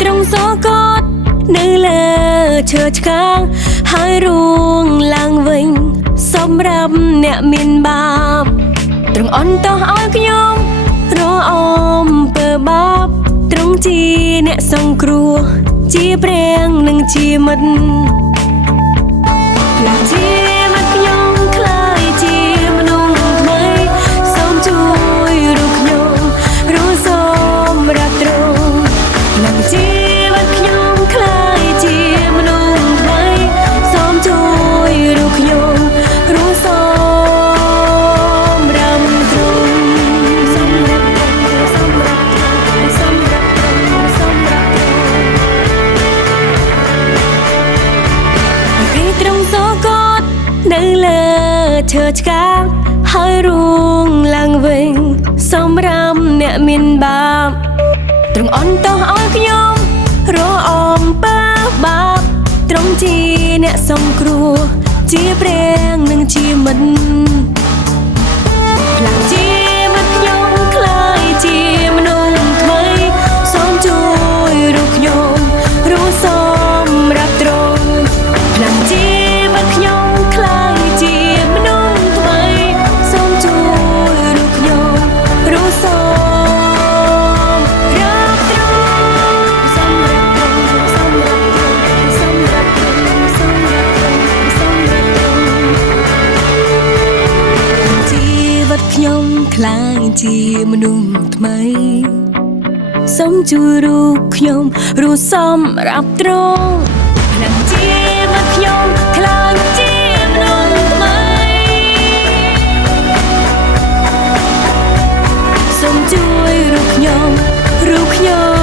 ត្រង់សកតនៅលើឈើឆ្កាងហើយរួងឡើងវិញសម្រាប់អ្នកមានបាបត្រង់អន់តោះឲ្យខ្ញុំរអមពើបាបត្រង់ជាអ្នកសង្គ្រោះជាព្រះនិងជាមិត្តជាមិត្តខ្ញុំខ្លាយជាមនុស្សថ្មីសូមជួយរូបខ្ញុំរស់សូមរកត្រង់និងជាមិត្តខ្ញុំខ្លាយជាមនុស្សថ្មីសូមជួយរូបខ្ញុំរស់សូមរំត្រង់សម្រាប់សម្រាប់សម្រាប់សម្រាប់ត្រង់សកតនៅលើឈើឆ្កាងហើយរួងឡើងវិញសម្រាប់អ្នកមានបាបត្រង់អន់តោះឲ្យខ្ញុំរអមបាបត្រង់ជាអ្នកសង្គ្រោះជាព្រះនិងជាមិត្តខ្លាំងជាមិត្តខ្ញុំខ្លាយជាមនុស្សថ្មីសូមជួយរូបខ្ញុំរស់សូមរាប់ត្រង់ខ្លាំងជាមិត្តខ្ញុំខ្លាយជាមនុស្សថ្មីសូមជួយរូបខ្ញុំរស់សូមរាប់ត្រង់សម្រាប់ត្រង់សម្រាប់ត្រង់សម្រាប់ត្រង់សម្រាប់ត្រង់សម្រាប់ត្រង់ជីវិតខ្ញុំខ្លាយជាមនុស្សថ្មីសូមជួយរូបខ្ញុំរស់សម្រាប់ត្រង់ខ្លាំងជាមិត្តខ្ញុំខ្លាចជាមនុស្សថ្មីសូមជួយរូបខ្ញុំ